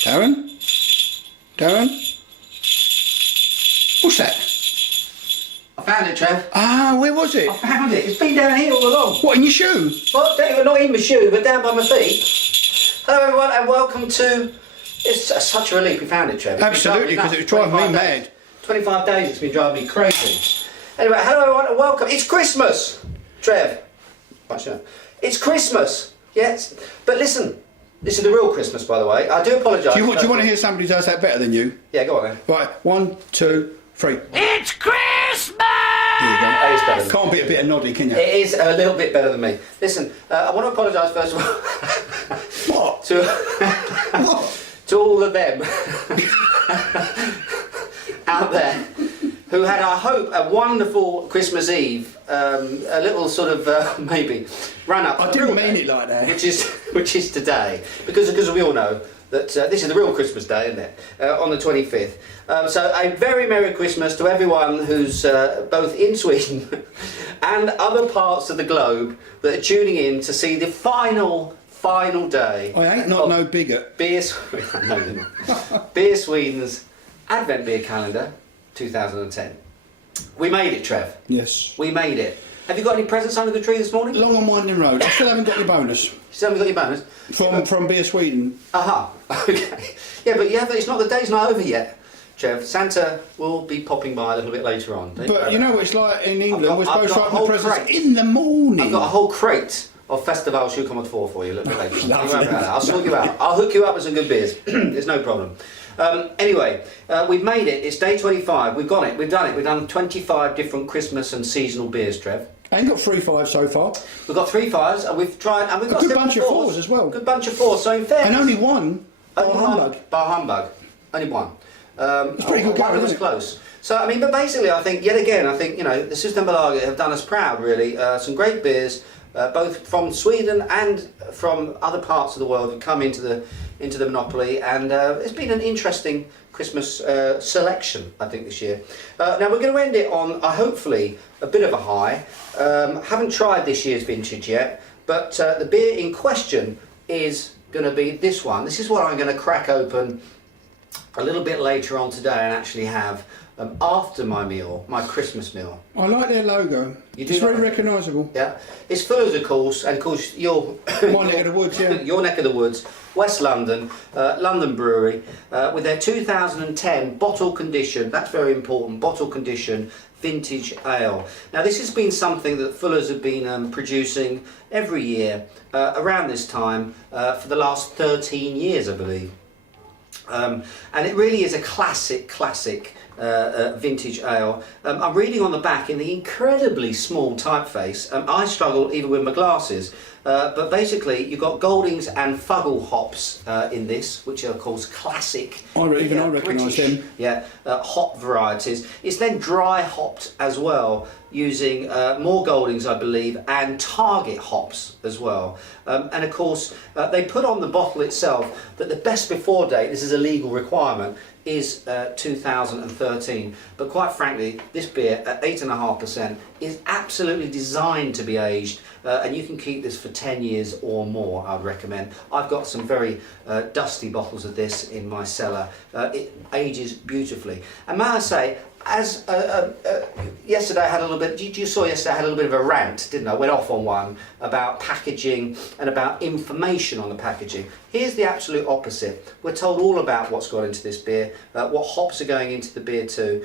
Darren? Darren? What's that? I found it, Trev. Ah, where was it? I found it. It's been down here all along. What, in your shoe? Well, not in my shoe, but down by my feet. Hello, everyone, and welcome to... It's such a relief we found it, Trev. Absolutely, because it was driving me mad. 25 days it's been driving me crazy. Anyway, hello, everyone, and welcome. It's Christmas, Trev. Watch out. It's Christmas, yes. But listen, this is the real Christmas, by the way. I do apologise. Do you want to hear somebody who does that better than you? Yeah, go on then. Right, 1, 2, 3. It's Christmas! There you go. That is better than Can't be a bit of noddy, can you? It is a little bit better than me. Listen, I want to apologise first of all. What? To all of them out there who had, I hope, a wonderful Christmas Eve, a little sort of maybe run up. I didn't mean it like that. Which is today, because we all know that this is the real Christmas day, isn't it? On the 25th. So a very Merry Christmas to everyone who's both in Sweden and other parts of the globe that are tuning in to see the final day. I ain't not no bigot. Beer Sweden's Advent Beer Calendar 2010. We made it, Trev. Yes. We made it. Have you got any presents under the tree this morning? Long and winding road. I still haven't got your bonus. You still haven't got your bonus? From Beer Sweden. Aha. Okay. Yeah, but it's not, the day's not over yet, Trev. Santa will be popping by a little bit later on. But you know what it's like in England? We're supposed to I've got open the a whole presents crate. in the morning. I've got a whole crate of Festival Shoekomot 4 for you a little bit later. Don't worry about that. I'll sort you out. I'll hook you up with some good beers. There's no problem. Anyway, we've made it. It's day 25. We've got it. We've done it. We've done 25 different Christmas and seasonal beers, Trev. I ain't got 3 5s so far. We've got 3 5s, and we've tried, and we've got A good 7 bunch of 4s as well. Good bunch of 4s. So in fairness, And only one. only Bar one humbug. Bar humbug. Only one. It's pretty good One going, was isn't it? close. So I mean, but basically, I think the Systembolaget have done us proud. Really, some great beers, both from Sweden and from other parts of the world, have come into the monopoly, and it's been an interesting Christmas selection, I think, this year. Now we're going to end it on hopefully a bit of a high. Haven't tried this year's vintage yet, but the beer in question is going to be this one. This is what I'm going to crack open a little bit later on today and actually have after my meal, my Christmas meal. I like their logo. You do It's like very it? recognisable. Yeah, it's Fuller's, of course, and of course your My neck of the woods, yeah. your neck of the woods, West London, London Brewery, with their 2010 bottle condition. That's very important. Bottle condition vintage ale. Now this has been something that Fuller's have been producing every year around this time for the last 13 years, I believe. And it really is a classic vintage ale. I'm reading on the back in the incredibly small typeface. I struggle even with my glasses. But basically, you've got Goldings and Fuggle hops in this, which are, of course, classic. I recognise them. Yeah, hop varieties. It's then dry hopped as well, using more Goldings, I believe, and Target hops as well. And of course, they put on the bottle itself that the best before date, this is a legal requirement, is 2013. But quite frankly, this beer at 8.5% is absolutely designed to be aged, and you can keep this for 10 years or more, I'd recommend. I've got some very dusty bottles of this in my cellar. It ages beautifully. And may I say, as yesterday I had a little bit, you saw yesterday I had a little bit of a rant, didn't I? Went off on one about packaging and about information on the packaging. Here's the absolute opposite. We're told all about what's gone into this beer, what hops are going into the beer too.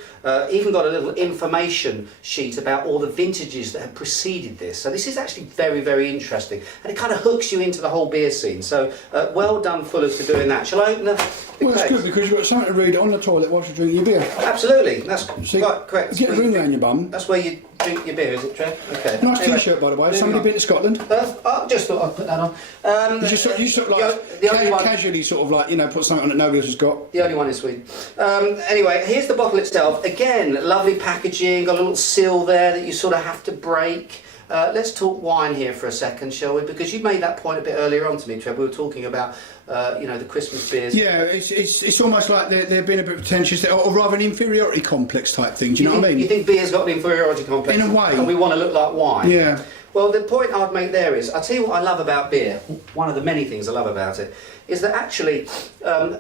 Even got a little information sheet about all the vintages that have preceded this. So this is actually very, very interesting, and it kind of hooks you into the whole beer scene. So well done, Fuller's, for doing that. Shall I open the Well, it's case? good because you've got something to read on the toilet whilst you're drinking your beer. Absolutely, that's See, right, correct. Get a ring around your bum. That's where you drink your beer, is it, Trev? Okay. Nice Anyway, t-shirt, by the way. moving Somebody on. been to Scotland? I just thought I'd put that on. You sort of like the only one- casually sort of like, you know, put something on that nobody else has got. The only one in Sweden. Anyway, here's the bottle itself. Again, lovely packaging, got a little seal there that you sort of have to break. Let's talk wine here for a second, shall we? Because you made that point a bit earlier on to me, Trev. We were talking about, the Christmas beers. Yeah, it's almost like they're being a bit pretentious, or rather an inferiority complex type thing. Do you know what I mean? You think beer's got an inferiority complex? In a way. And we want to look like wine? Yeah. Well, the point I'd make there is, I'll tell you what I love about beer, one of the many things I love about it, is that actually,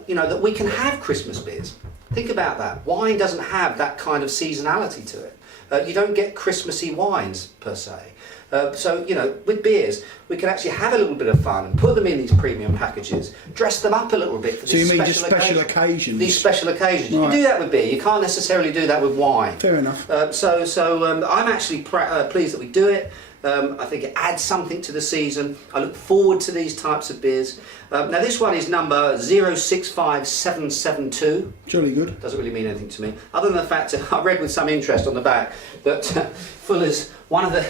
you know, that we can have Christmas beers. Think about that. Wine doesn't have that kind of seasonality to it. You don't get Christmassy wines, per se. So, you know, with beers, we can actually have a little bit of fun and put them in these premium packages, dress them up a little bit for these special occasions? These special occasions. Right. You can do that with beer. You can't necessarily do that with wine. Fair enough. I'm actually pleased that we do it. I think it adds something to the season. I look forward to these types of beers. Now this one is number 065772. Jolly good. Doesn't really mean anything to me, other than the fact that I read with some interest on the back that Fuller's, one of the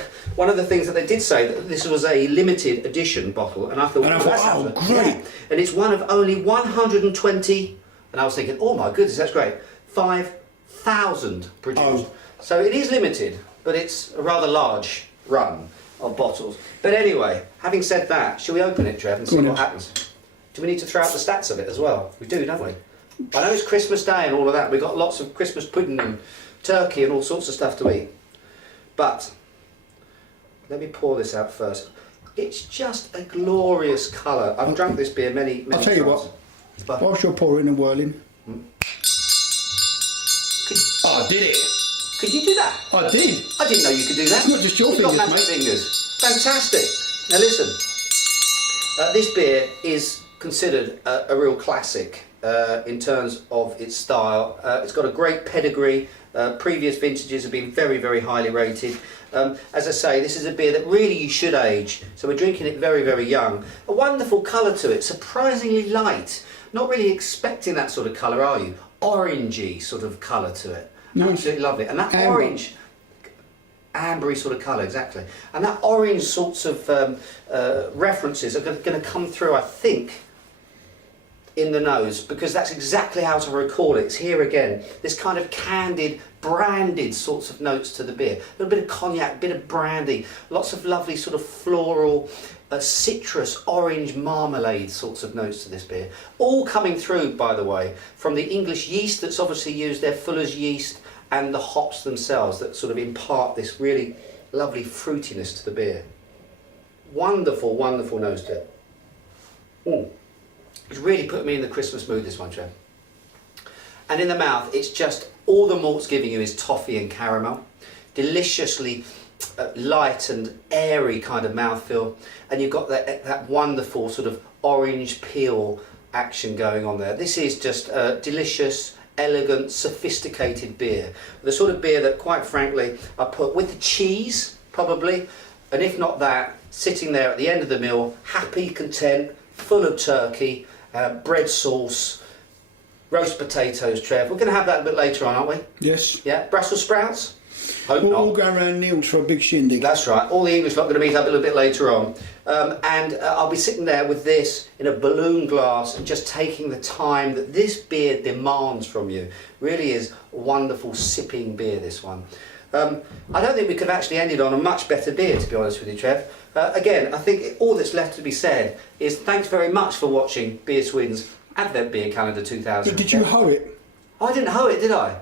things that they did say, that this was a limited edition bottle, and I thought, oh, great. Yeah. And it's one of only 120, and I was thinking, oh my goodness, that's great, 5,000 produced. Oh. So it is limited, but it's a rather large run of bottles. But anyway, having said that, shall we open it, Trev, and see what happens? Do we need to throw out the stats of it as well? We do, don't we? I know it's Christmas Day and all of that. We've got lots of Christmas pudding and turkey and all sorts of stuff to eat. But let me pour this out first. It's just a glorious colour. I've drunk this beer many times. I'll tell you what, whilst you're pouring and whirling. I did it. Could you do that? I did. I didn't know you could do that. It's not just your You've fingers, got magic fingers. Fantastic. Now listen, this beer is considered a real classic in terms of its style. It's got a great pedigree. Previous vintages have been very, very highly rated. As I say, this is a beer that really you should age. So we're drinking it very, very young. A wonderful colour to it, surprisingly light. Not really expecting that sort of colour, are you? Orangey sort of colour to it. No. Absolutely lovely. And that Amber. orange, ambery sort of colour, exactly. And that orange sorts of references are going to come through, I think, in the nose, because that's exactly how to recall it. It's here again. This kind of candied, branded sorts of notes to the beer. A little bit of cognac, a bit of brandy, lots of lovely sort of floral, citrus, orange marmalade sorts of notes to this beer. All coming through, by the way, from the English yeast that's obviously used there, Fuller's yeast, and the hops themselves that sort of impart this really lovely fruitiness to the beer. Wonderful, wonderful nose to it. It's really put me in the Christmas mood, this one, Trev. And in the mouth, it's just, all the malt's giving you is toffee and caramel. Deliciously light and airy kind of mouthfeel. And you've got that wonderful sort of orange peel action going on there. This is just a delicious, elegant, sophisticated beer. The sort of beer that, quite frankly, I put with the cheese, probably, and if not that, sitting there at the end of the meal, happy, content, full of turkey, bread sauce, roast potatoes, Trev. We're going to have that a bit later on, aren't we? Yes. Yeah, Brussels sprouts? Hope We're not. all going around Neil's for a big shindig. That's right. All the English lot are going to meet up a little bit later on. I'll be sitting there with this in a balloon glass and just taking the time that this beer demands from you. Really is a wonderful sipping beer, this one. I don't think we could have actually ended on a much better beer, to be honest with you, Trev. Again, I think all that's left to be said is thanks very much for watching Beer Sweden's Advent Beer Calendar 2000. But did you hoe it? I didn't hoe it, did I?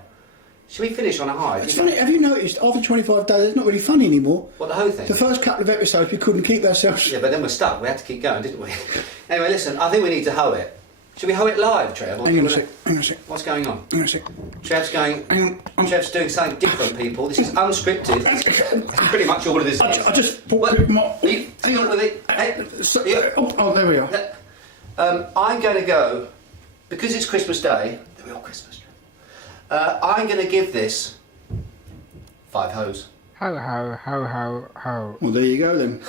Should we finish on a high? It's funny, have you noticed, after 25 days, it's not really funny anymore? What, the hoe thing? The first couple of episodes, we couldn't keep ourselves... Yeah, but then we're stuck. We had to keep going, didn't we? Anyway, listen, I think we need to hoe it. Should we hoe it live, Trev? Hang on a sec, hang on a sec. What's going on? Hang on a sec. Trev's going... Hang on. Trev's doing something different, people. This is unscripted. That's pretty much all of this is. I just bought What? more... Hang on with it. Hey, Oh, there we are. I'm going to go, because it's Christmas Day, the real Christmas Day, I'm going to give this 5 hoes. Ho, ho, ho, ho, ho. Well, there you go then.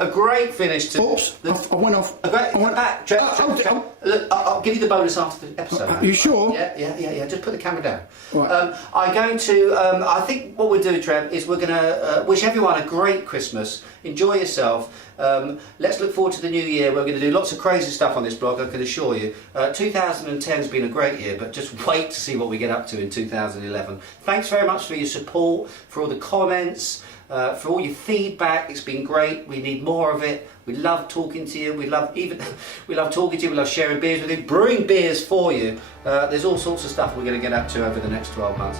A great finish to... Oops, I went off. A great... I went back, Trev. Look, I'll give you the bonus after the episode. Are you sure? Yeah. Just put the camera down. Right. I'm going to... I think what we'll do, Trev, is we're going to wish everyone a great Christmas. Enjoy yourself. Let's look forward to the new year. We're going to do lots of crazy stuff on this blog, I can assure you. 2010's been a great year, but just wait to see what we get up to in 2011. Thanks very much for your support, for all the comments, for all your feedback. It's been great. We need more of it. We love talking to you. We love talking to you. We love sharing beers with you, brewing beers for you. There's all sorts of stuff we're going to get up to over the next 12 months.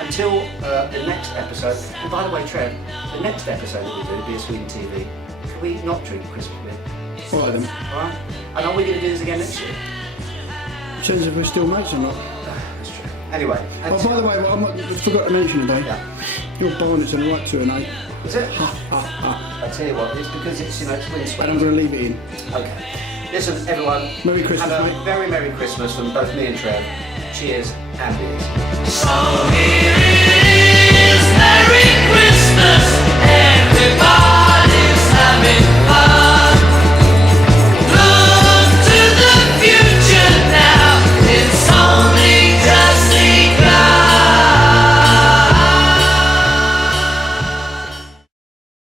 Until the next episode. And by the way, Trev, the next episode that we do, Beer Sweden TV, can we not drink Christmas beer? All right then. All right. And are we going to do this again next year? Depends if we're still mates or not. That's true. Anyway. Oh, by the way, what I forgot to mention today, your bonnet's on the right to an 8. Is it? Ha ha ha. I tell you what, it's because it's it's windswept. And I'm going to leave it in. Okay. Listen, everyone. Merry Christmas, have a mate. very Merry Christmas from both me and Trev. Cheers and beers. So here it is.